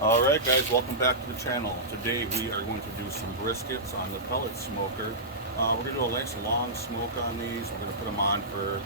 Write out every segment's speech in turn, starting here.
Alright guys, welcome back to the channel. Today we are going to do some briskets on the pellet smoker. We're going to do a nice long smoke on these. We're going to put them on for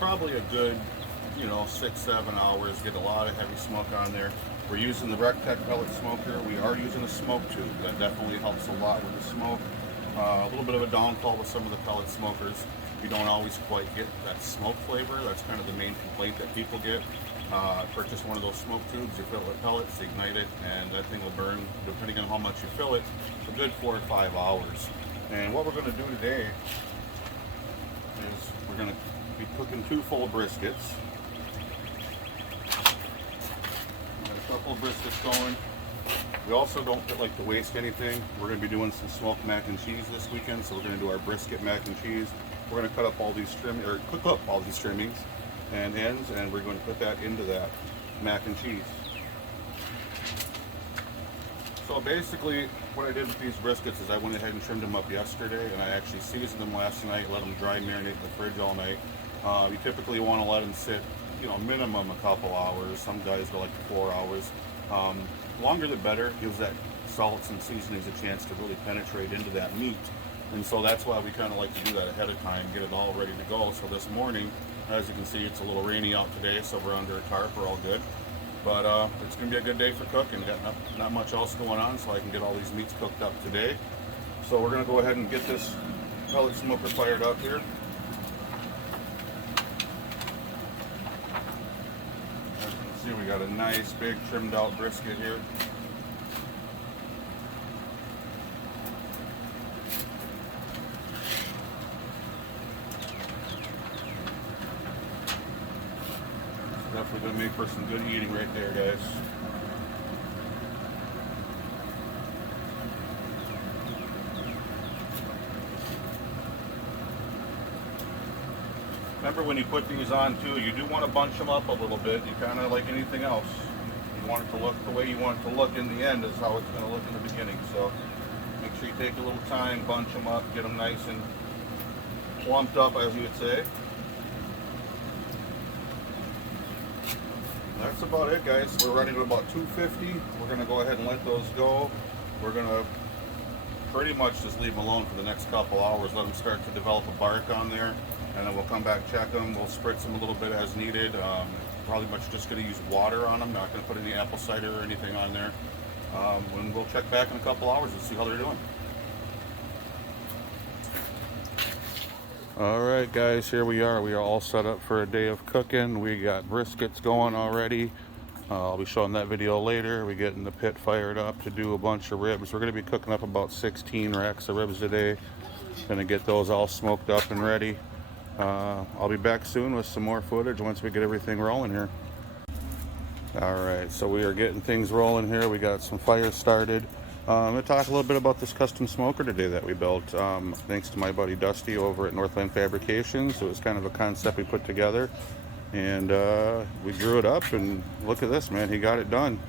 probably a good, 6-7 hours. Get a lot of heavy smoke on there. We're using the Recteq pellet smoker. We are using a smoke tube. That definitely helps a lot with the smoke. A little bit of a downfall with some of the pellet smokers. You don't always quite get that smoke flavor. That's kind of the main complaint that people get. Purchase one of those smoke tubes, you fill it with pellets, ignite it, and that thing will burn, depending on how much you fill it, for a good 4 or 5 hours. And what we're going to do today is we're going to be cooking 2 full briskets. Got a couple of briskets going. We also don't like to waste anything. We're going to be doing some smoked mac and cheese this weekend, so we're going to do our brisket mac and cheese. We're going to cut up all these cook up all these trimmings and ends, and we're going to put that into that mac and cheese. So basically what I did with these briskets is I went ahead and trimmed them up yesterday, and I actually seasoned them last night, let them dry marinate in the fridge all night. You typically want to let them sit, minimum a couple hours. Some guys go like 4 hours. Longer the better. Gives that salts and seasonings a chance to really penetrate into that meat. And so that's why we kind of like to do that ahead of time, get it all ready to go. So this morning, as you can see, it's a little rainy out today, so we're under a tarp, we're all good. But it's going to be a good day for cooking. Got not much else going on, so I can get all these meats cooked up today. So we're going to go ahead and get this pellet smoker fired up here. As you can see, we got a nice big trimmed out brisket here. Definitely going to make for some good eating right there, guys. Remember, when you put these on too, you do want to bunch them up a little bit. You kind of like anything else. You want it to look the way you want it to look in the end is how it's going to look in the beginning. So make sure you take a little time, bunch them up, get them nice and plumped up, as you would say. That's about it, guys. We're running at about 250. We're going to go ahead and let those go. We're going to pretty much just leave them alone for the next couple hours, let them start to develop a bark on there, and then we'll come back, check them. We'll spritz them a little bit as needed. Probably much just going to use water on them, not going to put any apple cider or anything on there. And we'll check back in a couple hours and see how they're doing. Alright guys, here we are. We are all set up for a day of cooking. We got briskets going already. I'll be showing that video later. We're getting the pit fired up to do a bunch of ribs. We're going to be cooking up about 16 racks of ribs today. Going to get those all smoked up and ready. I'll be back soon with some more footage once we get everything rolling here. Alright, so we are getting things rolling here. We got some fires started. I'm going to talk a little bit about this custom smoker today that we built. Thanks to my buddy Dusty over at Northland Fabrications. It was kind of a concept we put together, and we drew it up, and look at this, man. He got it done.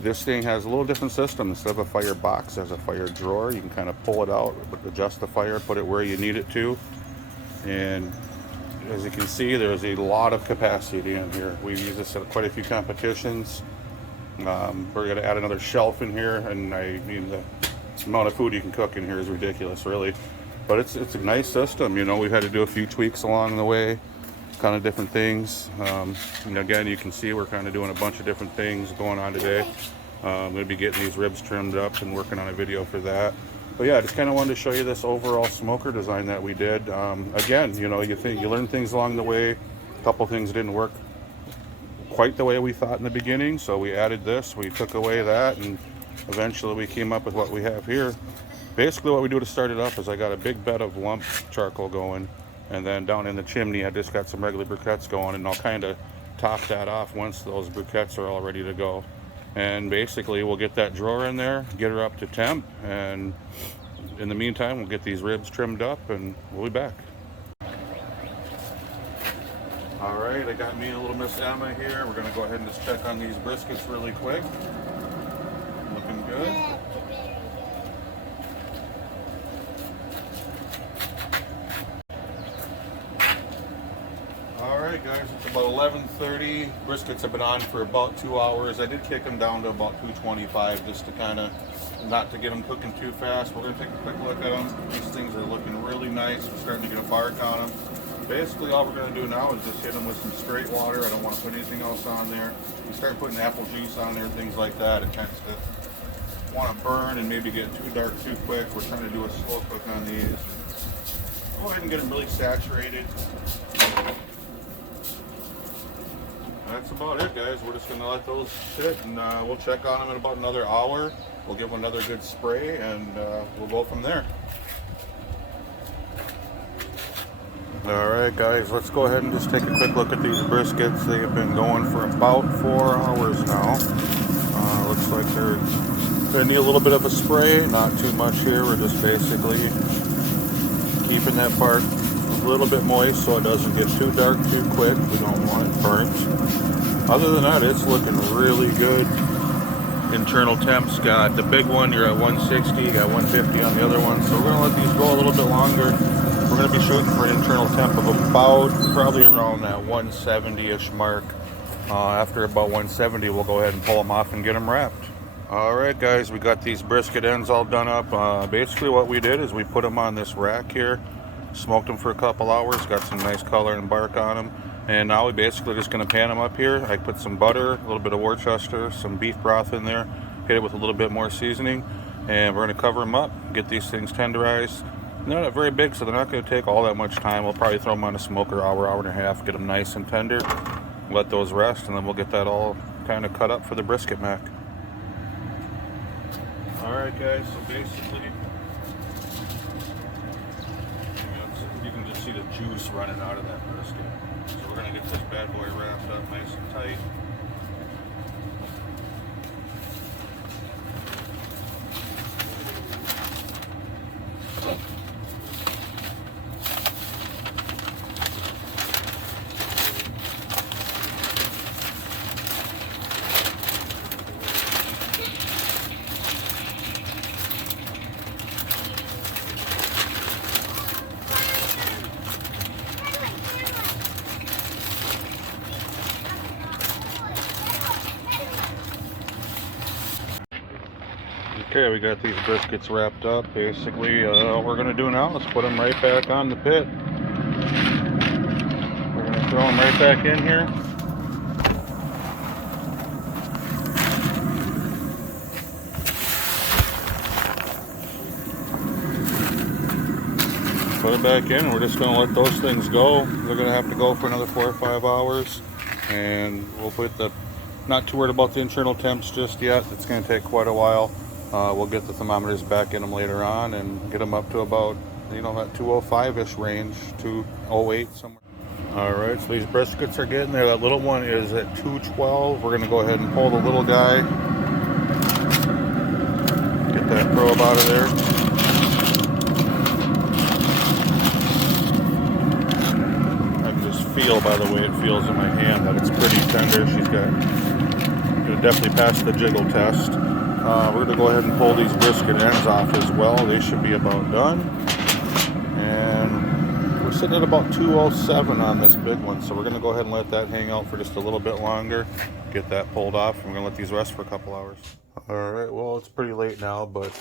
This thing has a little different system. Instead of a fire box, there's a fire drawer. You can kind of pull it out, adjust the fire, put it where you need it to. And as you can see, there's a lot of capacity in here. We've used this at quite a few competitions. We're going to add another shelf in here, and I mean the amount of food you can cook in here is ridiculous, really. But it's a nice system. We've had to do a few tweaks along the way, kind of different things. And again, you can see we're kind of doing a bunch of different things going on today. I'm going to be getting these ribs trimmed up and working on a video for that. But yeah, I just kind of wanted to show you this overall smoker design that we did. Again, you learn things along the way. A couple things didn't work quite the way we thought in the beginning, so we added this, we took away that, and eventually we came up with what we have here. Basically what we do to start it up is I got a big bed of lump charcoal going, and then down in the chimney I just got some regular briquettes going, and I'll kind of top that off once those briquettes are all ready to go. And basically we'll get that drawer in there, get her up to temp, and in the meantime we'll get these ribs trimmed up and we'll be back. Alright, I got me a little Miss Emma here. We're going to go ahead and just check on these briskets really quick. Looking good. Alright guys, it's about 11:30. Briskets have been on for about 2 hours. I did kick them down to about 225 just to kind of not to get them cooking too fast. We're going to take a quick look at them. These things are looking really nice. We're starting to get a bark on them. Basically, all we're going to do now is just hit them with some straight water. I don't want to put anything else on there. We start putting apple juice on there, things like that. It tends to want to burn and maybe get too dark too quick. We're trying to do a slow cook on these. Go ahead and get them really saturated. That's about it, guys. We're just going to let those sit, and we'll check on them in about another hour. We'll give them another good spray, and we'll go from there. Alright guys, let's go ahead and just take a quick look at these briskets. They have been going for about 4 hours now. Looks like they're going to need a little bit of a spray, not too much here. We're just basically keeping that part a little bit moist so it doesn't get too dark too quick. We don't want it burnt. Other than that, it's looking really good. Internal temps, got the big one, you're at 160, you got 150 on the other one. So we're going to let these go a little bit longer. We're going to be shooting for an internal temp of about probably around that 170-ish mark. After about 170, we'll go ahead and pull them off and get them wrapped. Alright guys, we got these brisket ends all done up. Basically what we did is we put them on this rack here, smoked them for a couple hours, got some nice color and bark on them. And now we basically just going to pan them up here. I put some butter, a little bit of Worcester, some beef broth in there, hit it with a little bit more seasoning, and we're going to cover them up, get these things tenderized. They're not very big, so they're not going to take all that much time. We'll probably throw them on a smoker hour, hour and a half, get them nice and tender, let those rest, and then we'll get that all kind of cut up for the brisket mac. Alright guys, so basically, you can just see the juice running out of that brisket. So we're going to get this bad boy wrapped up nice and tight. Okay, we got these briskets wrapped up. Basically, all we're going to do now is put them right back on the pit. We're going to throw them right back in here. Put it back in. We're just going to let those things go. They're going to have to go for another 4 or 5 hours. And we'll put the, not too worried about the internal temps just yet. It's going to take quite a while. We'll get the thermometers back in them later on and get them up to about, you know, that 205-ish range, 208 somewhere. Alright, so these briskets are getting there. That little one is at 212. We're going to go ahead and pull the little guy. Get that probe out of there. I can just feel by the way it feels in my hand that it's pretty tender. She's going to definitely pass the jiggle test. We're going to go ahead and pull these brisket ends off as well. They should be about done. And we're sitting at about 207 on this big one. So we're going to go ahead and let that hang out for just a little bit longer. Get that pulled off. And we're going to let these rest for a couple hours. Alright, well it's pretty late now, but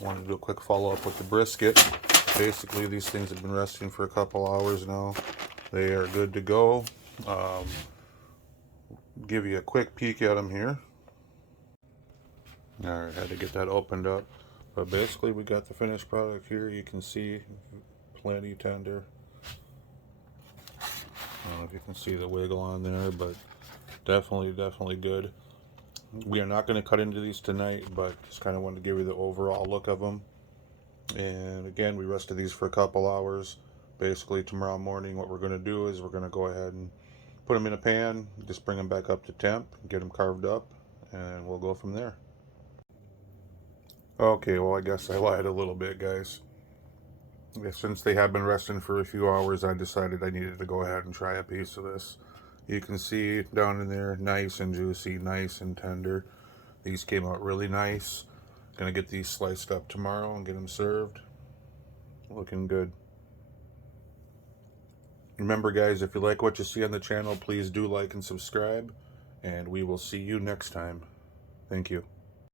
wanted to do a quick follow-up with the brisket. Basically these things have been resting for a couple hours now. They are good to go. Give you a quick peek at them here. Alright, had to get that opened up. But basically we got the finished product here. You can see plenty tender. I don't know if you can see the wiggle on there, but definitely good. We are not going to cut into these tonight, but just kind of wanted to give you the overall look of them. And again, we rested these for a couple hours. Basically tomorrow morning what we're going to do is we're going to go ahead and put them in a pan, just bring them back up to temp, get them carved up, and we'll go from there. Okay, well I guess I lied a little bit, guys. Since they have been resting for a few hours, I decided I needed to go ahead and try a piece of this. You can see down in there, nice and juicy, nice and tender. These came out really nice. Gonna get these sliced up tomorrow and get them served. Looking good. Remember, guys, if you like what you see on the channel, please do like and subscribe, and we will see you next time. Thank you.